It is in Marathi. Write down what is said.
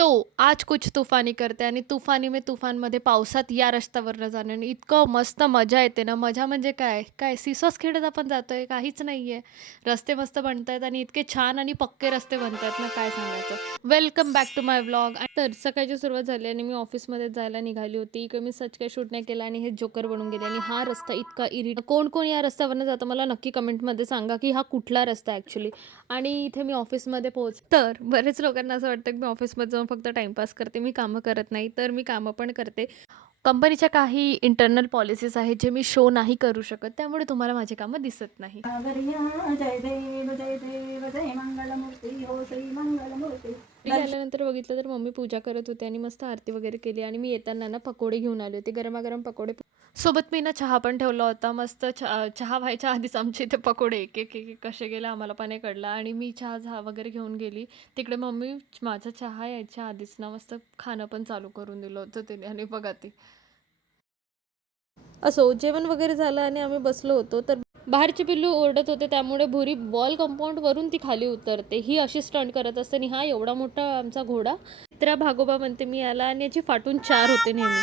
तो आज कुछ तूफानी करते आणि तुफानी में तुफानमध्ये पावसात या रस्त्यावरनं जाणं आणि इतकं मस्त मजा येते ना, मजा म्हणजे काय, काय सिसोस खेळत आपण जातोय, काहीच नाहीये. रस्ते मस्त बनतायत आणि इतके छान आणि पक्के रस्ते बनतायत ना, काय सांगायचं. Welcome back to my vlog. तर सकाळची सुरुवात झाली आणि मी ऑफिसमध्ये जायला निघाली होती. इकडे मी सच काही शूट नाही केलं आणि हे जोकर बनून गेले आणि हा रस्ता इतका कोण कोण या रस्त्यावरनं जातं मला नक्की कमेंटमध्ये सांगा, की हा कुठला रस्ता आहे ॲक्चुअली. आणि इथे मी ऑफिसमध्ये तर बरेच लोकांना असं वाटतं की मी ऑफिसमध्ये जाऊन फक्त टाईमपास करते, मी कामं करत नाही. तर मी कामं पण करते. कंपनीच्या काही इंटरनल पॉलिसीज आहेत, जे मी शो नाही करू शकत. त्यामुळे तुम्हाला माझी कामं दिसत नाही. जय देव जय देव जय मंगलमूर्ती हो श्री मंगलमूर्ती. घरी गेल्यानंतर बघितलं तर मम्मी पूजा करत होती आणि मस्त आरती वगैरे केली आणि मी येताना ना पकोडे घेऊन आले होते. गरमागरम पकोडे. सोबत मी ना चहा पण ठेवला होता. मस्त चहा व्हायच्या आधीच आमचे इथे पकोडे एक कसे गेले आम्हाला पण नाही कळलं आणि मी चहा वगैरे घेऊन गेली. तिकडे मम्मी माझा चहा यायच्या आधीच ना मस्त खाणं पण चालू करून दिलं होतं तिने आणि बघा ती. असो जेवण वगैरे झालं आणि आम्ही बसलो होतो तर बाहेरचे पिल्लू ओरडत होते, त्यामुळे भुरी वॉल कंपाऊंडवरून ती खाली उतरते. ही अशी स्टंट करत असते आणि हा एवढा मोठा आमचा घोडा. चित्रा भागोबा म्हणते मी याला आणि याची फाटून 4 होते नेहमी.